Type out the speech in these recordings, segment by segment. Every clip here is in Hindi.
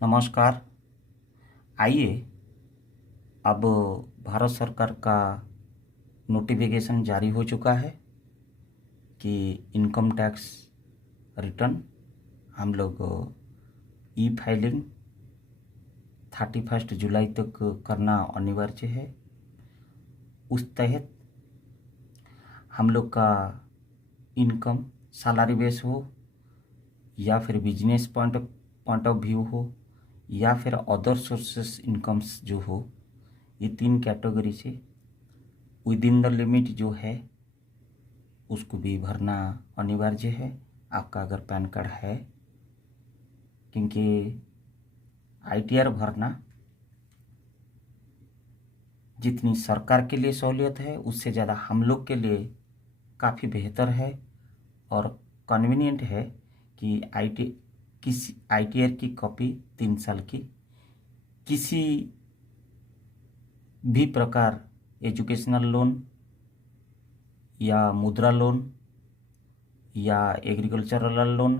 नमस्कार। आइए अब भारत सरकार का नोटिफिकेशन जारी हो चुका है कि इनकम टैक्स रिटर्न हम लोग ई फाइलिंग 31 जुलाई तक करना अनिवार्य है। उस तहत हम लोग का इनकम सैलरी बेस हो या फिर बिजनेस पॉइंट ऑफ व्यू हो या फिर अदर सोर्सेस इनकम्स जो हो, ये 3 कैटेगरी से विद इन द लिमिट जो है उसको भी भरना अनिवार्य है। आपका अगर पैन कार्ड है, क्योंकि आईटीआर भरना जितनी सरकार के लिए सहूलियत है उससे ज़्यादा हम लोग के लिए काफ़ी बेहतर है और कन्वीनियंट है कि आईटीआर की कॉपी 3 साल की किसी भी प्रकार एजुकेशनल लोन या मुद्रा लोन या agricultural loan,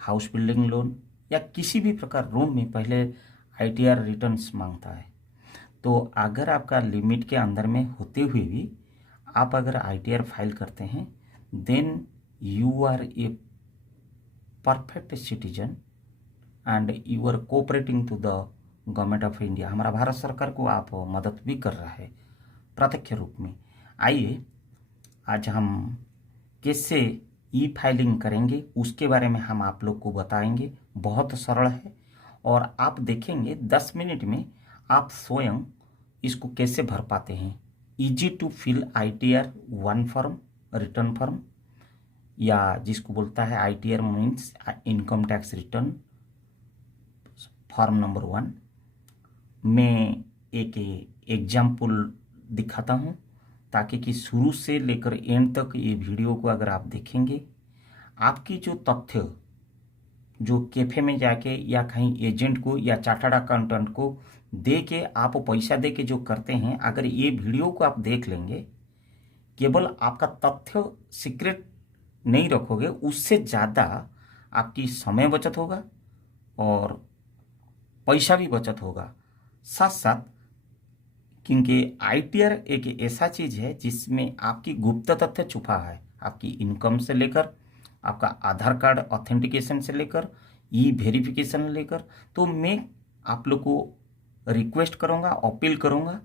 house building loan या किसी भी प्रकार लोन में पहले आईटीआर रिटर्न्स मांगता है। तो अगर आपका लिमिट के अंदर में होते हुए भी आप अगर आईटीआर फाइल करते हैं, then you are a perfect citizen and you are cooperating to the government of India. हमारा भारत सरकार को आप मदद भी कर रहा है प्रत्यक्ष रूप में। आइए आज हम कैसे ई फाइलिंग करेंगे उसके बारे में हम आप लोग को बताएंगे। बहुत सरल है और आप देखेंगे 10 मिनट में आप स्वयं इसको कैसे भर पाते हैं। Easy to fill ITR 1 form, return form, या जिसको बोलता है ITR means income tax return form number 1। मैं एक एग्जाम्पल दिखाता हूँ ताकि कि शुरू से लेकर एंड तक ये वीडियो को अगर आप देखेंगे, आपकी जो तथ्य जो कैफे में जाके या कहीं एजेंट को या चार्टर्ड अकाउंटेंट को दे के आप पैसा दे के जो करते हैं, अगर ये वीडियो को आप देख लेंगे, केवल आपका तथ्य सीक्रेट नहीं रखोगे, उससे ज़्यादा आपकी समय बचत होगा और पैसा भी बचत होगा साथ साथ। क्योंकि आईटीआर एक ऐसा चीज़ है जिसमें आपकी गुप्त तथ्य छुपा है, आपकी इनकम से लेकर आपका आधार कार्ड ऑथेंटिकेशन से लेकर ई वेरिफिकेशन लेकर। तो मैं आप लोग को रिक्वेस्ट करूँगा, अपील करूँगा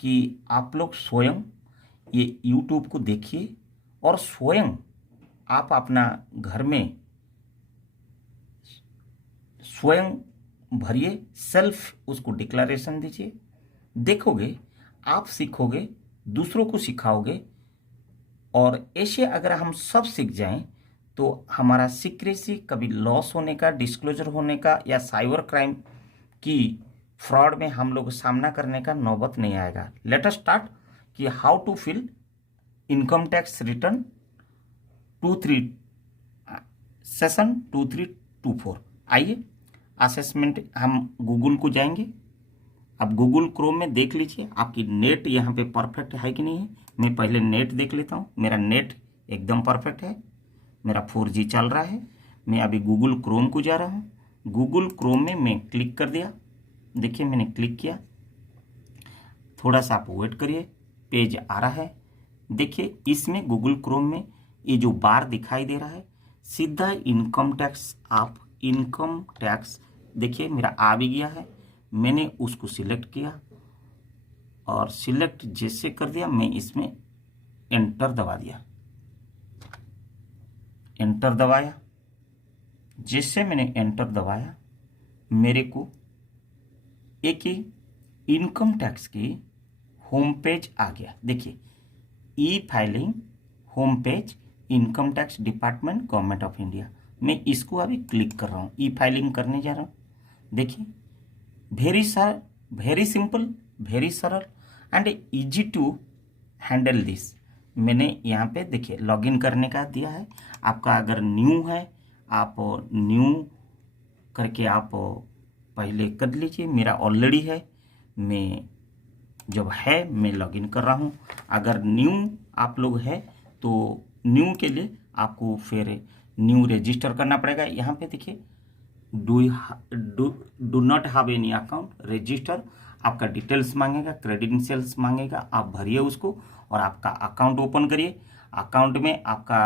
कि आप लोग स्वयं ये यूट्यूब को देखिए और स्वयं आप अपना घर में स्वयं भरिए, सेल्फ उसको डिक्लेरेशन दीजिए। देखोगे, आप सीखोगे, दूसरों को सिखाओगे और ऐसे अगर हम सब सीख जाएं तो हमारा सीक्रेसी कभी लॉस होने का, डिस्क्लोजर होने का या साइबर क्राइम की फ्रॉड में हम लोग सामना करने का नौबत नहीं आएगा। लेट अस स्टार्ट कि how to fill income tax return 23 session 2324। आइए असेसमेंट हम गूगल को जाएंगे। अब गूगल क्रोम में देख लीजिए आपकी नेट यहाँ पे परफेक्ट है कि नहीं है। मैं पहले नेट देख लेता हूँ। मेरा नेट एकदम परफेक्ट है, मेरा 4G चल रहा है। मैं अभी गूगल क्रोम को जा रहा हूँ। गूगल क्रोम में मैं क्लिक कर दिया। देखिए मैंने क्लिक किया, थोड़ा सा आप वेट करिए, पेज आ रहा है। देखिए इसमें गूगल क्रोम में ये जो बार दिखाई दे रहा है, सीधा इनकम टैक्स, आप इनकम टैक्स देखिए मेरा आ भी गया है। मैंने उसको सिलेक्ट किया और सिलेक्ट जैसे कर दिया, मैं इसमें एंटर दबा दिया। एंटर दबाया, जैसे मैंने एंटर दबाया मेरे को एक ही इनकम टैक्स की होम पेज आ गया। देखिए ई filing home page, income tax department, government of India. मैं इसको अभी क्लिक कर रहा हूँ, ई फाइलिंग करने जा रहा हूँ। देखिए वेरी सिंपल, वेरी सरल and easy to handle this. मैंने यहाँ पे देखिए लॉगिन करने का दिया है। आपका अगर न्यू है, आप न्यू करके आप पहले कर लीजिए। मेरा ऑलरेडी है, मैं जब है मैं लॉगिन कर रहा हूँ। अगर न्यू आप लोग है तो न्यू के लिए आपको फिर न्यू रजिस्टर करना पड़ेगा। यहाँ पे देखिए do not have any account, register, आपका डिटेल्स मांगेगा, क्रेडेंशियल्स मांगेगा, आप भरिए उसको और आपका अकाउंट ओपन करिए। अकाउंट में आपका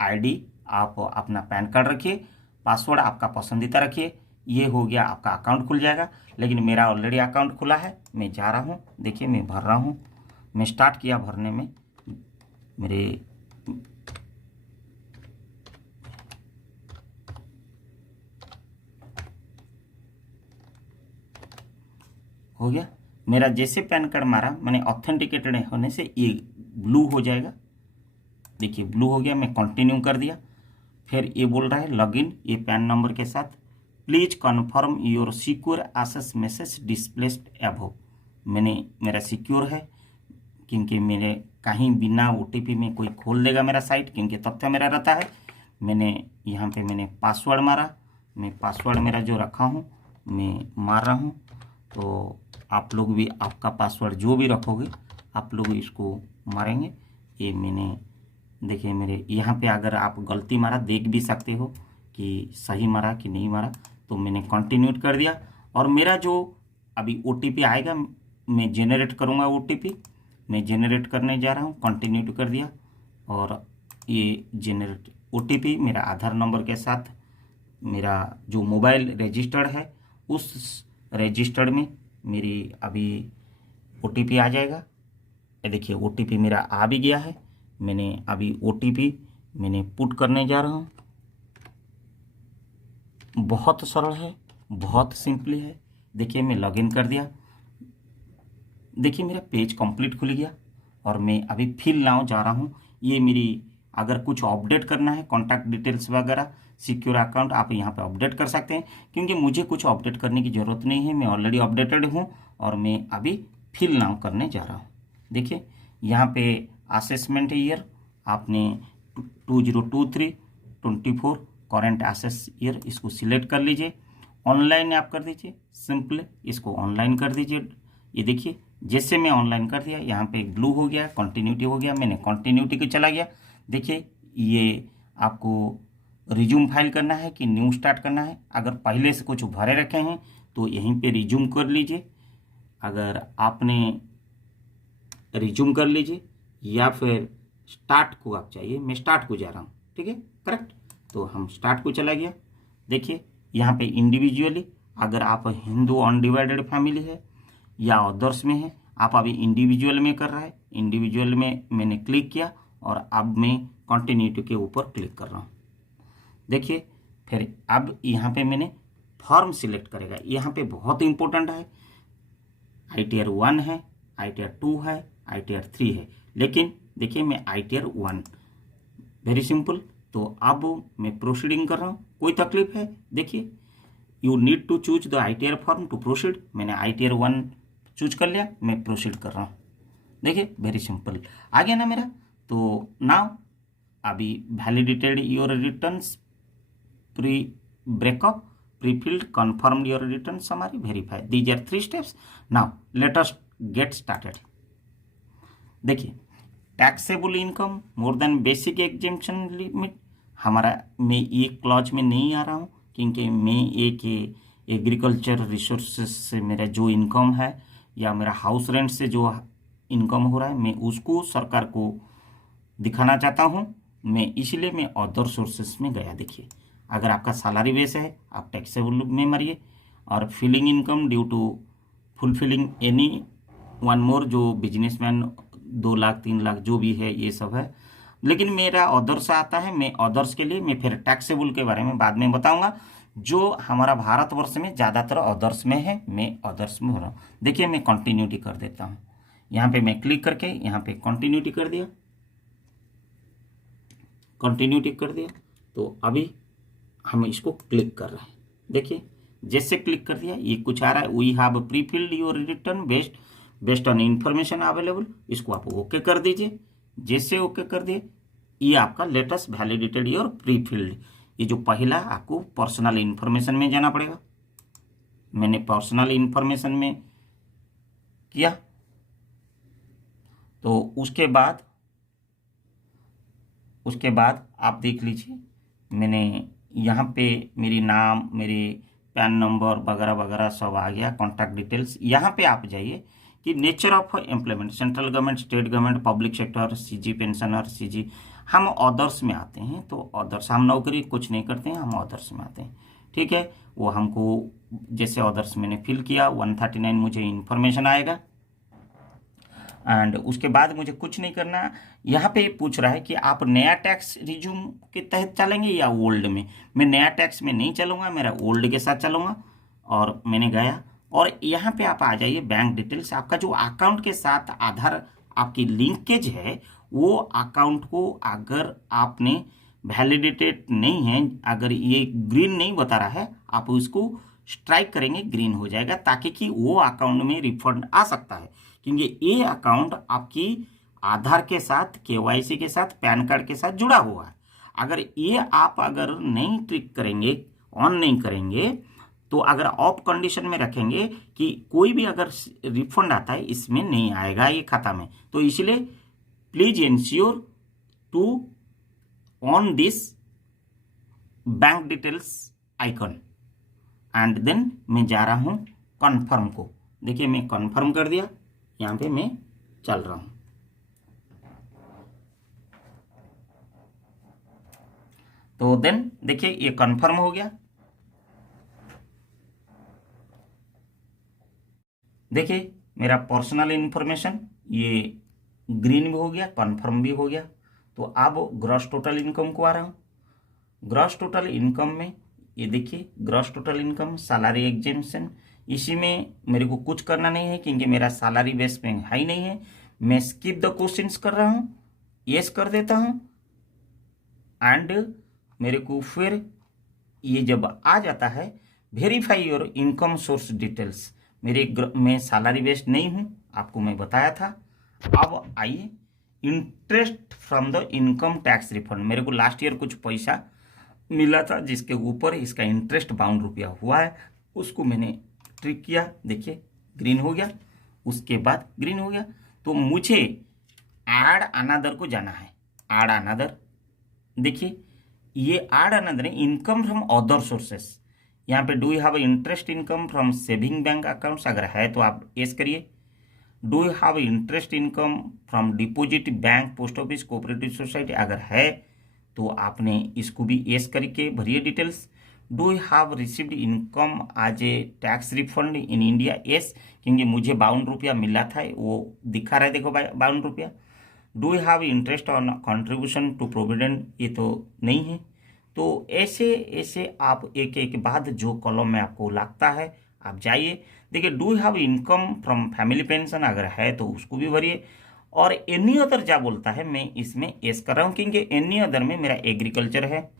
आईडी, आप अपना पैन कार्ड रखिए, पासवर्ड आपका पसंदीदा रखिए। ये हो गया, आपका अकाउंट खुल जाएगा। लेकिन मेरा ऑलरेडी अकाउंट खुला है, मैं जा रहा हूँ, देखिए मैं भर रहा हूँ। मैं स्टार्ट किया भरने में, मेरे हो गया। मेरा जैसे पैन कार्ड मारा मैंने, ऑथेंटिकेटेड होने से ये ब्लू हो जाएगा, देखिए ब्लू हो गया। मैं कंटिन्यू कर दिया। फिर ये बोल रहा है लॉगिन, ये पैन नंबर के साथ, please confirm your secure access message displaced above. मेरा सिक्योर है, क्योंकि मेरे कहीं बिना ओटीपी में कोई खोल देगा मेरा साइट, क्योंकि तथ्य मेरा रहता है। मैंने यहाँ पे मैंने पासवर्ड मारा, मैं पासवर्ड मेरा जो रखा हूँ मैं मार रहा हूँ। तो आप लोग भी आपका पासवर्ड जो भी रखोगे आप लोग इसको मारेंगे। ये मैंने देखिए मेरे यहाँ पे, अगर आप गलती मारा देख भी सकते हो कि सही मारा कि नहीं मारा। तो मैंने कंटिन्यू कर दिया और मेरा जो अभी ओटीपी आएगा मैं जेनरेट करूँगा। ओटीपी मैं जेनरेट करने जा रहा हूँ, कंटिन्यू कर दिया। और ये जेनरेट ओटीपी मेरा आधार नंबर के साथ मेरा जो मोबाइल रजिस्टर्ड है उस रजिस्टर्ड में मेरी अभी ओटीपी आ जाएगा। ये देखिए ओटीपी मेरा आ भी गया है। मैंने अभी ओटीपी मैंने पुट करने जा रहा हूँ। बहुत सरल है, बहुत सिंपली है। देखिए मैं लॉगिन कर दिया, देखिए मेरा पेज कंप्लीट खुल गया और मैं अभी फिल नाउ जा रहा हूँ। ये मेरी, अगर कुछ अपडेट करना है कॉन्टैक्ट डिटेल्स वगैरह, सिक्योर अकाउंट, आप यहाँ पे अपडेट कर सकते हैं। क्योंकि मुझे कुछ अपडेट करने की ज़रूरत नहीं है, मैं ऑलरेडी अपडेटेड हूँ और मैं अभी फिल नाउ करने जा रहा हूँ। देखिए यहाँ पे असेसमेंट ईयर आपने 2023-24 करेंट असेस ईयर इसको सिलेक्ट कर लीजिए। ऑनलाइन आप कर दीजिए, सिंपल इसको ऑनलाइन कर दीजिए। ये देखिए जैसे मैं ऑनलाइन कर दिया, यहाँ पे ब्लू हो गया, कंटिन्यूटी हो गया, मैंने कंटिन्यूटी को चला गया। देखिए ये आपको रिज्यूम फाइल करना है कि न्यू स्टार्ट करना है। अगर पहले से कुछ भरे रखे हैं तो यहीं पे रिज्यूम कर लीजिए। अगर आपने रिज्यूम कर लीजिए या फिर स्टार्ट को आप चाहिए, मैं स्टार्ट को जा रहा हूँ, ठीक है करेक्ट। तो हम स्टार्ट को चला गया। देखिए यहाँ पे इंडिविजुअली, अगर आप हिंदू अनडिवाइडेड फैमिली है या अदर्स में है, आप अभी इंडिविजुअल में कर रहा है, इंडिविजुअल में मैंने क्लिक किया और अब मैं कंटिन्यूटी के ऊपर क्लिक कर रहा हूँ। देखिए फिर अब यहाँ पे मैंने फॉर्म सिलेक्ट करेगा। यहाँ पे बहुत इंपॉर्टेंट है, ITR 1 है, ITR 2 है, ITR 3 है, लेकिन देखिए मैं ITR 1, वेरी सिंपल। तो अब मैं प्रोसीडिंग कर रहा हूँ, कोई तकलीफ है? देखिए you need to choose the ITR form to proceed. मैंने ITR 1 चूज कर लिया, मैं प्रोसीड कर रहा हूँ। देखिए वेरी सिंपल आ गया ना मेरा। तो नाउ अभी validated your returns, pre breakup, pre-filled, confirmed your return summary, verify. These are 3 steps. Now let us get started. देखिए taxable income more than basic exemption limit, हमारा मैं ये क्लॉज में नहीं आ रहा हूँ, क्योंकि मैं एक एग्रीकल्चर रिसोर्सेज से मेरा जो इनकम है या मेरा हाउस रेंट से जो इनकम हो रहा है मैं उसको सरकार को दिखाना चाहता हूँ। मैं इसलिए मैं अदर सोर्सेस में गया। देखिए अगर आपका सैलरी बेस है आप टैक्सेबल में मारिए, और filling income due to fulfilling any one more, जो बिजनेसमैन 2 लाख 3 लाख जो भी है ये सब है। लेकिन मेरा अदर्स आता है, मैं अदर्स के लिए मैं फिर टैक्सेबल के बारे में बाद में बताऊंगा। जो हमारा भारतवर्ष में ज़्यादातर अदर्स में है, मैं अदर्स में हो रहा हूँ। देखिए मैं कंटिन्यूटी कर देता हूँ, यहाँ पे मैं क्लिक करके यहाँ पे कंटिन्यूटी कर दिया, कंटिन्यूटी कर दिया। तो अभी हम इसको क्लिक कर रहे हैं। देखिए जैसे क्लिक कर दिया ये कुछ आ रहा है, we have prefilled your return based on information available. इसको आप ओके कर दीजिए। जैसे ओके कर दिए ये आपका लेटेस्ट वैलिडेटेड योर प्रीफिल्ड। ये जो पहला आपको पर्सनल इंफॉर्मेशन में जाना पड़ेगा, मैंने पर्सनल इंफॉर्मेशन में किया। तो उसके बाद आप देख लीजिए मैंने यहाँ पे मेरी नाम, मेरे पैन नंबर वगैरह वगैरह सब आ गया, कॉन्टैक्ट डिटेल्स। यहाँ पे आप जाइए कि nature of employment, central government, state government, public sector, CG pensioner, CG, हम अदर्स में आते हैं। तो अदर्स, हम नौकरी कुछ नहीं करते हैं, हम अदर्स में आते हैं। ठीक है, वो हमको जैसे अदर्स मैंने फिल किया, 139 मुझे इन्फॉर्मेशन आएगा एंड उसके बाद मुझे कुछ नहीं करना। यहाँ पे पूछ रहा है कि आप नया टैक्स रिज्यूम के तहत चलेंगे या ओल्ड में। मैं नया टैक्स में नहीं चलूँगा, मेरा ओल्ड के साथ चलूँगा। और मैंने गया और यहाँ पे आप आ जाइए बैंक डिटेल्स। आपका जो अकाउंट के साथ आधार आपकी लिंकेज है, वो अकाउंट को अगर आपने वैलिडेटेड नहीं है, अगर ये ग्रीन नहीं बता रहा है, आप उसको स्ट्राइक करेंगे, ग्रीन हो जाएगा, ताकि कि वो अकाउंट में रिफंड आ सकता है। क्योंकि ये अकाउंट आपकी आधार के साथ, केवाईसी के साथ, पैन कार्ड के साथ जुड़ा हुआ है। अगर ये आप अगर नहीं ट्रिक करेंगे, ऑन नहीं करेंगे, तो अगर ऑफ कंडीशन में रखेंगे कि कोई भी अगर रिफंड आता है, इसमें नहीं आएगा ये खाता में। तो इसलिए please ensure to on this bank details icon and then मैं जा रहा हूं कन्फर्म को। देखिए मैं कन्फर्म कर दिया, यहां पे मैं चल रहा हूं। तो देन देखिए ये कन्फर्म हो गया। देखिए मेरा पर्सनल इंफॉर्मेशन ये ग्रीन भी हो गया, कन्फर्म भी हो गया। तो अब ग्रॉस टोटल इनकम को आ रहा हूँ। ग्रॉस टोटल इनकम में ये देखिए, gross total income salary exemption, इसी में मेरे को कुछ करना नहीं है क्योंकि मेरा सैलरी बेस पे हाई नहीं है। मैं स्किप द क्वेश्चंस कर रहा हूँ, यस कर देता हूँ एंड मेरे को फिर ये जब आ जाता है verify your income source details. मैं सैलरी बेस्ड नहीं हूँ, आपको मैं बताया था। अब आइए interest from the income tax refund, मेरे को लास्ट ईयर कुछ पैसा मिला था जिसके ऊपर इसका इंटरेस्ट ₹52 हुआ है, उसको मैंने ट्रिक किया। देखिए ग्रीन हो गया, उसके बाद ग्रीन हो गया। तो मुझे ऐड अनदर को जाना है, ऐड अनदर। देखिए ये ऐड अनदर है, इनकम फ्रॉम अदर सोर्सेस। यहाँ पे do you have interest income from saving bank accounts, अगर है तो आप यस करिए। Do you have interest income from deposit bank, post office, cooperative society, अगर है तो आपने इसको भी यस करके भरिए details. Do you have received income as a tax refund in India, yes, क्योंकि मुझे ₹52 मिला था, वो दिखा रहा है, देखो ₹52। Do you have interest on contribution to provident, ये तो नहीं है। तो ऐसे ऐसे आप एक एक बाद जो कॉलम में आपको लगता है आप जाइए। देखिए do have income from family pension, अगर है तो उसको भी भरिए। और एनी अदर जा बोलता है, मैं इसमें एस कर रहा हूँ क्योंकि एनी अदर में मेरा एग्रीकल्चर है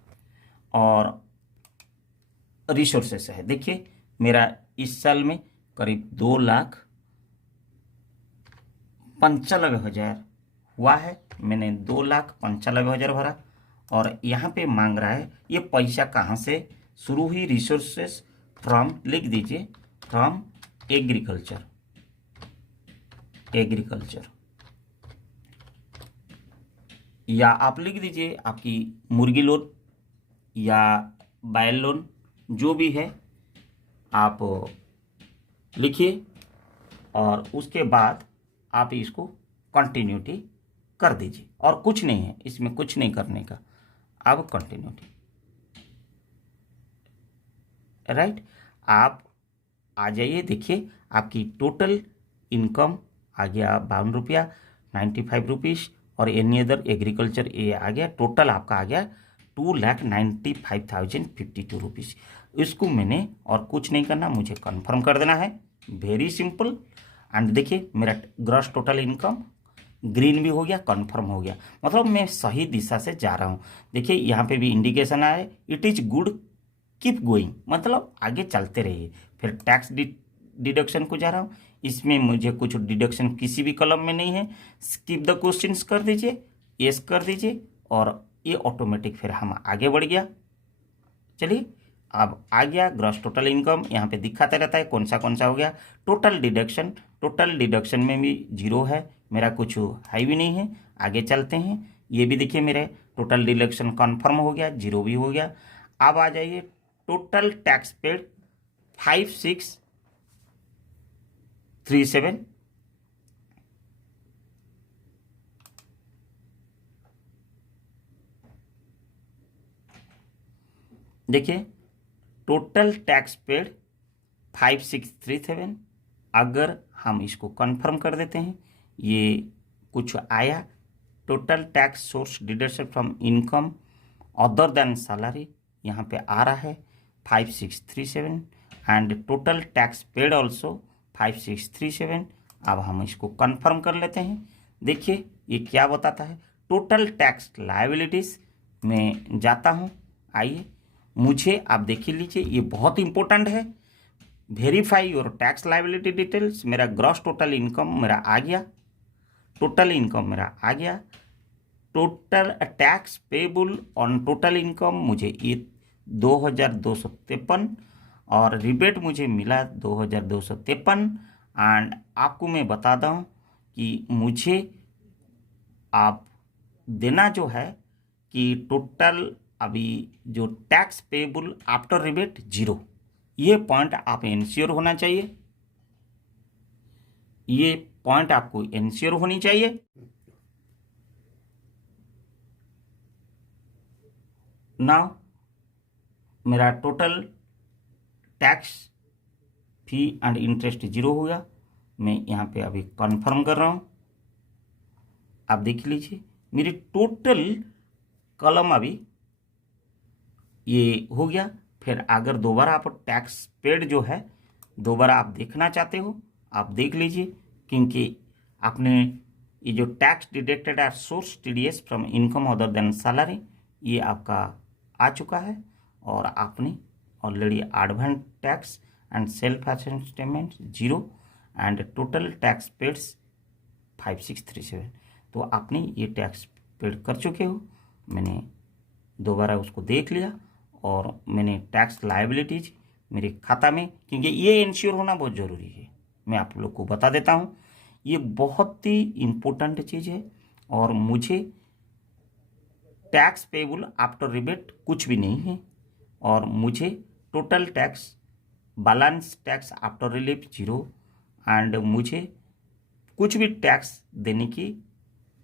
और रिसोर्सेस है। देखिए मेरा इस साल में करीब 2,95,000 हुआ है, मैंने 2,95,000 भरा। और यहाँ पे मांग रहा है ये पैसा कहाँ से शुरू हुई, रिसोर्सेस फ्रॉम, लिख दीजिए फ्रॉम एग्रीकल्चर, एग्रीकल्चर, या आप लिख दीजिए आपकी मुर्गी लोन या बैल लोन, जो भी है आप लिखिए और उसके बाद आप इसको कंटिन्यूटी कर दीजिए। और कुछ नहीं है इसमें, कुछ नहीं करने का, अब कंटिन्यूटी, राइट। आप आ जाइए, देखिए आपकी टोटल इनकम आ गया ₹52, ₹95 और एनी अदर एग्रीकल्चर ये आ गया। टोटल आपका आ गया ₹2,95,052। इसको मैंने और कुछ नहीं करना, मुझे कंफर्म कर देना है, वेरी सिंपल। एंड देखिए मेरा ग्रॉस टोटल इनकम ग्रीन भी हो गया, कंफर्म हो गया, मतलब मैं सही दिशा से जा रहा हूँ। देखिए यहाँ पे भी इंडिकेशन आया, it is good, keep going, मतलब आगे चलते रहिए। फिर टैक्स डिडक्शन को जा रहा हूँ, इसमें मुझे कुछ डिडक्शन किसी भी कॉलम में नहीं है, स्किप द क्वेश्चंस कर दीजिए, यस कर दीजिए और ये ऑटोमेटिक फिर हम आगे बढ़ गया। चलिए अब आ गया ग्रॉस टोटल इनकम, यहाँ पे दिखाता रहता है कौन सा हो गया। टोटल डिडक्शन, टोटल डिडक्शन में भी 0 है, मेरा कुछ हाई भी नहीं है। आगे चलते हैं, ये भी देखिए मेरे टोटल डिडक्शन कन्फर्म हो गया, 0 भी हो गया। अब आ जाइए टोटल टैक्स पेड 5637। देखिए टोटल टैक्स पेड 5637। अगर हम इसको कंफर्म कर देते हैं, ये कुछ आया, total tax source deduction from income other than salary, यहाँ पे आ रहा है 5637 and total tax paid also 5637। अब हम इसको कंफर्म कर लेते हैं। देखिए ये क्या बताता है, टोटल टैक्स लायबिलिटीज में जाता हूँ। आइए, मुझे आप देख लीजिए, ये बहुत इंपॉर्टेंट है। Verify your tax liability details. मेरा ग्रॉस टोटल इनकम मेरा आ गया, टोटल इनकम मेरा आ गया। Total tax payable on total income मुझे ये 2253 और रिबेट मुझे मिला 2253। एंड आपको मैं बता दूं कि मुझे आप देना जो है कि टोटल अभी जो टैक्स पेबल आफ्टर रिबेट 0, ये पॉइंट आप इंश्योर होना चाहिए, ये पॉइंट आपको इंश्योर होनी चाहिए। नाउ मेरा total tax fee and interest 0 हो गया। मैं यहाँ पे अभी कंफर्म कर रहा हूँ। आप देख लीजिए मेरी टोटल कलम अभी ये हो गया। फिर अगर दोबारा आप टैक्स पेड जो है दोबारा आप देखना चाहते हो, आप देख लीजिए, क्योंकि आपने ये जो tax deducted at source TDS from income other than salary, ये आपका आ चुका है और आपने already advance tax and self assessment 0 and total tax paids 5637। तो आपने ये टैक्स पेड कर चुके हो। मैंने दोबारा उसको देख लिया और मैंने टैक्स लायबिलिटीज मेरे खाता में, क्योंकि ये इंश्योर होना बहुत ज़रूरी है, मैं आप लोग को बता देता हूँ, ये बहुत ही इम्पोर्टेंट चीज़ है। और मुझे टैक्स पेबल आफ्टर रिबेट कुछ भी नहीं है, और मुझे total tax balance tax after relief 0 and मुझे कुछ भी टैक्स देने की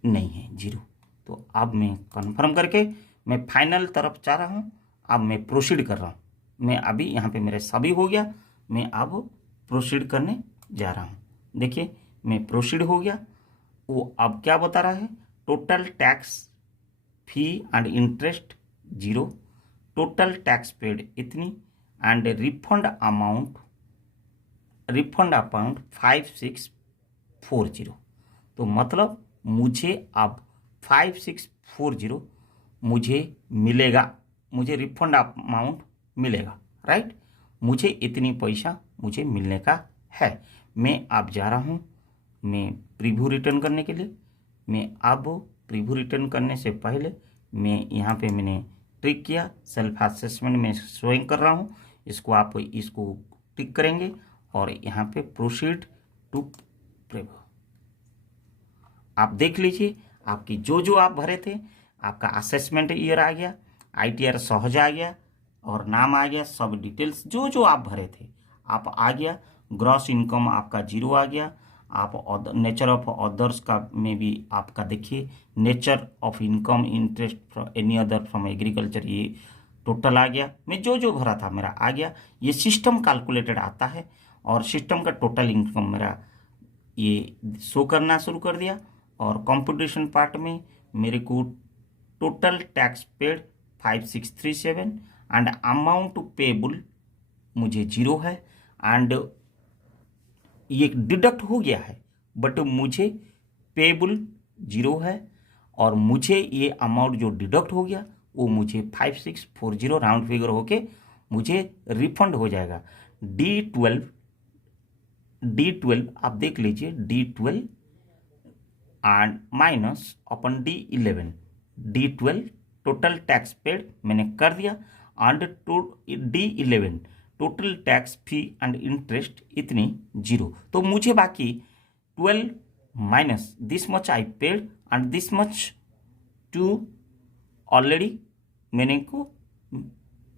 नहीं है, 0। तो अब मैं कंफर्म करके मैं फाइनल तरफ जा रहा हूँ। अब मैं प्रोसीड कर रहा हूँ। मैं अभी यहाँ पे मेरे सभी हो गया, मैं अब प्रोसीड करने जा रहा हूँ। देखिए मैं प्रोसीड हो गया। वो अब क्या बता रहा है, total tax fee and interest 0, total tax paid इतनी एंड रिफंड अमाउंट 5640। तो मतलब मुझे अब 5640 मुझे मिलेगा, मुझे रिफंड अमाउंट मिलेगा, राइट। मुझे इतनी पैसा मुझे मिलने का है। मैं अब जा रहा हूँ मैं प्रीव्यू रिटर्न करने के लिए। मैं अब प्रीव्यू रिटर्न करने से पहले मैं यहाँ पे मैंने टिक किया, सेल्फ असेसमेंट में शोइंग कर रहा हूँ, इसको आप इसको टिक करेंगे और यहाँ पे प्रोसीड टू प्रीव्यू। आप देख लीजिए आपकी जो जो आप भरे थे, आपका असेसमेंट ईयर आ गया, ITR सहज आ गया और नाम आ गया, सब डिटेल्स जो जो आप भरे थे आप आ गया। ग्रॉस इनकम आपका 0 आ गया। आप नेचर ऑफ अदर्स का में भी आपका देखिए, nature of income interest from any other from agriculture, ये टोटल आ गया। मैं जो जो भरा था मेरा आ गया। ये सिस्टम कैलकुलेटेड आता है और सिस्टम का टोटल इनकम मेरा ये शो करना शुरू कर दिया। और कंपटीशन पार्ट में मेरे को total tax paid 5637 and amount payable मुझे 0 है एंड ये डिडक्ट हो गया है, बट मुझे पेबल 0 है और मुझे ये अमाउंट जो डिडक्ट हो गया वो मुझे 5640 राउंड फिगर होके मुझे रिफंड हो जाएगा। D12 आप देख लीजिए, D12 एंड माइनस अपन D11 टोटल टैक्स पेड मैंने कर दिया and D11 total tax fee and interest इतनी 0। तो मुझे बाकी 12 minus this much I paid and this much to already मैंने को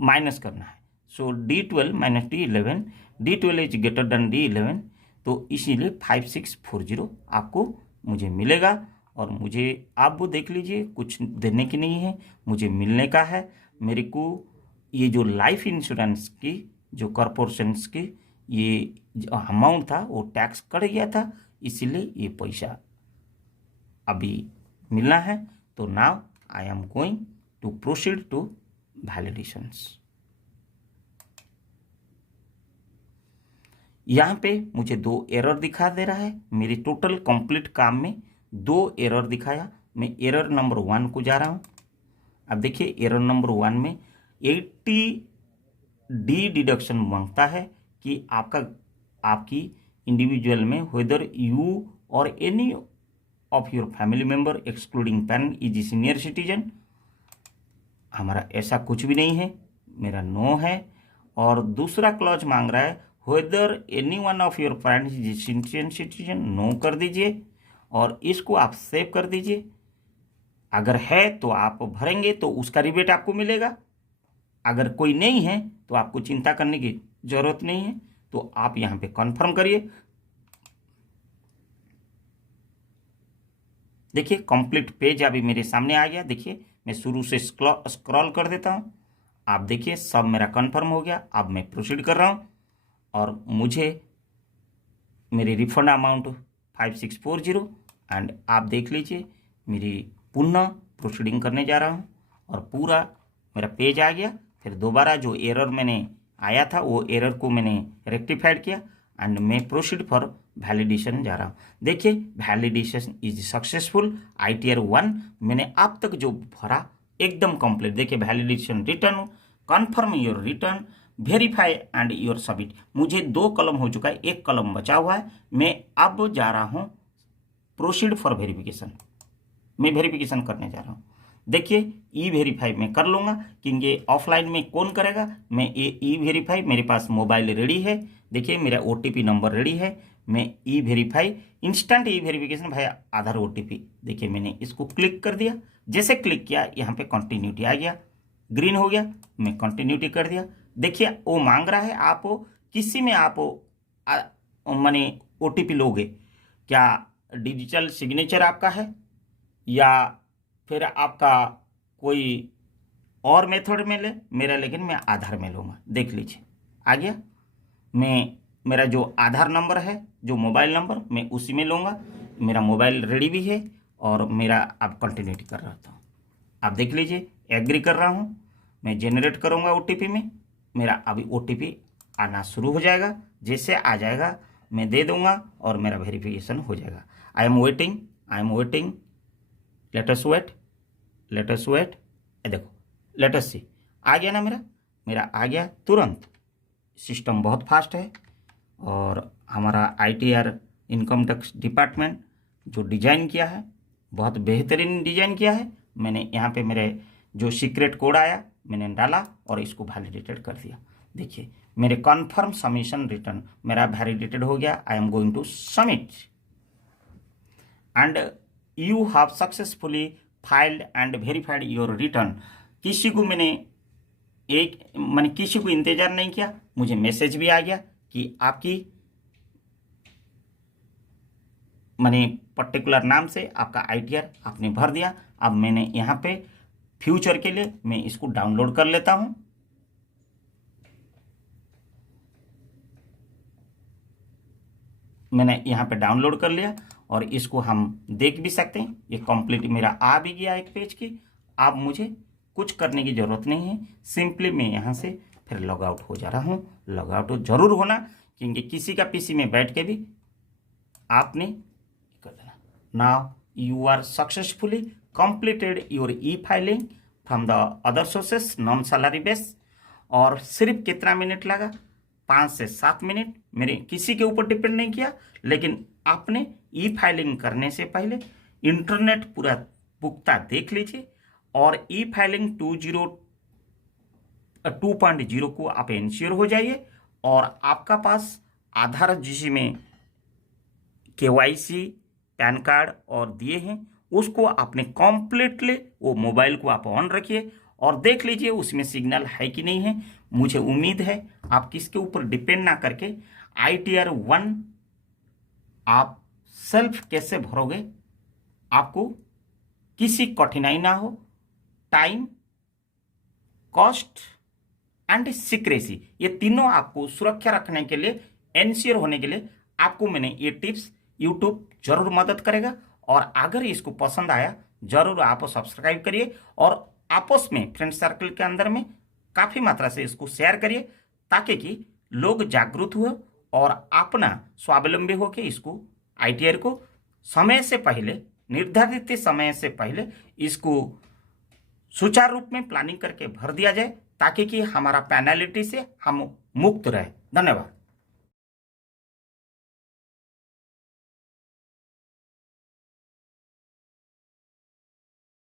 माइनस करना है। So D12 minus D11, D12 is greater than D11, तो इसीलिए 5640 आपको मुझे मिलेगा। और मुझे आप वो देख लीजिए, कुछ देने की नहीं है, मुझे मिलने का है। मेरे को ये जो लाइफ इंश्योरेंस की जो कॉर्पोरेशंस की ये जो अमाउंट था वो टैक्स कट गया था, इसीलिए ये पैसा अभी मिलना है। तो now I am going to proceed to validations. यहाँ पे मुझे 2 एरर दिखा दे रहा है। मेरे टोटल कंप्लीट काम में 2 एरर दिखाया। मैं एरर नंबर 1 को जा रहा हूँ। अब देखिए एरर नंबर 1 में 80D डिडक्शन मांगता है कि आपकी इंडिविजुअल में वेदर यू और any of your family member excluding parent is senior citizen. हमारा ऐसा कुछ भी नहीं है, मेरा नो है। और दूसरा क्लॉज मांग रहा है whether any one of your parents is senior citizen, no कर दीजिए और इसको आप सेव कर दीजिए। अगर है तो आप भरेंगे तो उसका रिबेट आपको मिलेगा, अगर कोई नहीं है तो आपको चिंता करने की जरूरत नहीं है। तो आप यहाँ पे कन्फर्म करिए। देखिए कंप्लीट पेज अभी मेरे सामने आ गया। देखिए मैं शुरू से स्क्रॉल कर देता हूँ। आप देखिए सब मेरा कन्फर्म हो गया। अब मैं प्रोसीड कर रहा हूँ और मुझे मेरी रिफंड अमाउंट 5640 एंड आप देख लीजिए मेरी पुनः प्रोसीडिंग करने जा रहा हूँ और पूरा मेरा पेज आ गया। फिर दोबारा जो एरर मैंने आया था वो एरर को मैंने रेक्टिफाइड किया एंड मैं प्रोसीड फॉर वैलिडेशन जा रहा हूँ। देखिए वैलिडेशन इज सक्सेसफुल। ITR 1 मैंने अब तक जो भरा एकदम कंप्लीट। देखिए validation return, confirm your return, verify and your submit. मुझे 2 कलम हो चुका है, 1 कलम बचा हुआ है। मैं अब जा रहा हूँ प्रोसीड फॉर वेरिफिकेशन। मैं वेरिफिकेशन करने जा रहा हूँ। देखिए ई वेरीफाई मैं कर लूँगा क्योंकि ऑफलाइन में कौन करेगा। मैं ये ई वेरीफाई, मेरे पास मोबाइल रेडी है। देखिए मेरा OTP नंबर रेडी है। मैं ई वेरीफाई इंस्टेंट ई वेरिफिकेशन भाई आधार OTP, देखिए मैंने इसको क्लिक कर दिया। जैसे क्लिक किया यहाँ पे कंटिन्यूटी आ गया, ग्रीन हो गया, मैं कंटिन्यूटी कर दिया। देखिए वो मांग रहा है आप किसी में आप माने OTP लोगे क्या, डिजिटल सिग्नेचर आपका है या फिर आपका कोई और मेथड में ले। मेरा लेकिन मैं आधार में लूँगा। देख लीजिए आ गया। मैं मेरा जो आधार नंबर है, जो मोबाइल नंबर, मैं उसी में लूँगा। मेरा मोबाइल रेडी भी है और मेरा अब कंटिन्यूटी कर रहा था। आप देख लीजिए एग्री कर रहा हूँ। मैं जनरेट करूँगा OTP में। मेरा अभी OTP आना शुरू हो जाएगा। जैसे आ जाएगा मैं दे दूँगा और मेरा वेरिफिकेशन हो जाएगा। I am waiting. Let us wait. देखो लेट अस सी, आ गया ना मेरा आ गया तुरंत। सिस्टम बहुत फास्ट है और हमारा ITR इनकम टैक्स डिपार्टमेंट जो डिज़ाइन किया है बहुत बेहतरीन डिज़ाइन किया है। मैंने यहाँ पे मेरे जो सीक्रेट कोड आया मैंने डाला और इसको वैलिडेटेड कर दिया। देखिए मेरे कन्फर्म सबमिशन रिटर्न मेरा वैलिडेटेड हो गया। I am going to submit and you have successfully filed and verified your return. किसी को किसी को इंतजार नहीं किया, मुझे मैसेज भी आ गया कि आपकी पर्टिकुलर नाम से आपका ITR आपने भर दिया। अब मैंने यहाँ पे फ्यूचर के लिए मैं इसको डाउनलोड कर लेता हूँ। मैंने यहाँ पे डाउनलोड कर लिया और इसको हम देख भी सकते हैं। ये कंप्लीट मेरा आ भी गया एक पेज की। अब मुझे कुछ करने की ज़रूरत नहीं है, सिंपली मैं यहाँ से फिर लॉग आउट हो जा रहा हूँ। लॉग आउट जरूर होना क्योंकि किसी का PC में बैठ के भी आपने कर देना। Now you are successfully completed your e filing from the other sources non salary base. और सिर्फ कितना मिनट लगा, 5 से 7 मिनट। मेरे किसी के ऊपर डिपेंड नहीं किया, लेकिन आपने E-फाइलिंग करने से पहले इंटरनेट पूरा पुख्ता देख लीजिए और E-फाइलिंग 2.0 को आप इंश्योर हो जाइए और आपका पास आधार जिसमें KYC पैन कार्ड और दिए हैं उसको आपने कॉम्प्लीटली वो मोबाइल को आप ऑन रखिए और देख लीजिए उसमें सिग्नल है कि नहीं है। मुझे उम्मीद है आप किसके ऊपर डिपेंड ना करके ITR 1 आप सेल्फ कैसे भरोगे, आपको किसी कठिनाई ना हो। टाइम, कॉस्ट एंड सिक्रेसी, ये तीनों आपको सुरक्षा रखने के लिए, एंश्योर होने के लिए आपको मैंने ये टिप्स यूट्यूब जरूर मदद करेगा। और अगर इसको पसंद आया जरूर आप सब्सक्राइब करिए और आपस में फ्रेंड सर्कल के अंदर में काफी मात्रा से इसको शेयर करिए, ताकि कि लोग जागरूक हुए और अपना स्वावलंबी होकर इसको ITR को समय से पहले, निर्धारित समय से पहले इसको सुचारू रूप में प्लानिंग करके भर दिया जाए, ताकि कि हमारा पेनल्टी से हम मुक्त रहे। धन्यवाद।